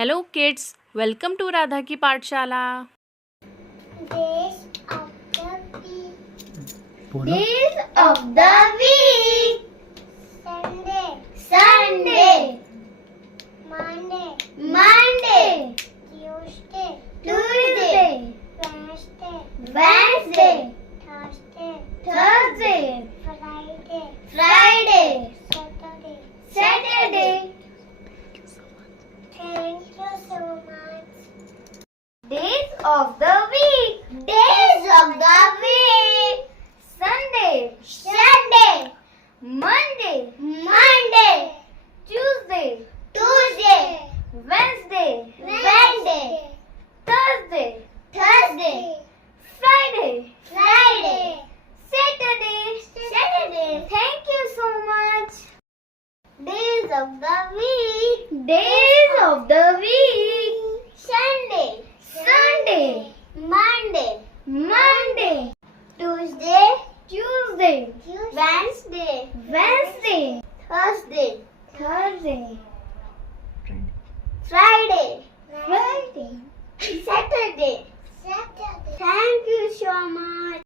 Hello kids, welcome to Radha की पाठशाला। Days of the week. Days of the week. Sunday, Sunday, Monday, Monday, Tuesday, Tuesday, Wednesday, Wednesday, Thursday, Thursday, Friday, Friday, Saturday. Saturday. Thank you so much. Days of the week. Days of the week. Sunday, Sunday, Monday, Monday, Tuesday, Tuesday, Wednesday, Wednesday, Thursday, Thursday, Friday, Friday, Saturday, Saturday. Thank you so much. Days of the week. Days of the week. Sunday, Sunday, Monday, Monday, Tuesday, Tuesday, Wednesday, Wednesday, Thursday, Thursday, Friday,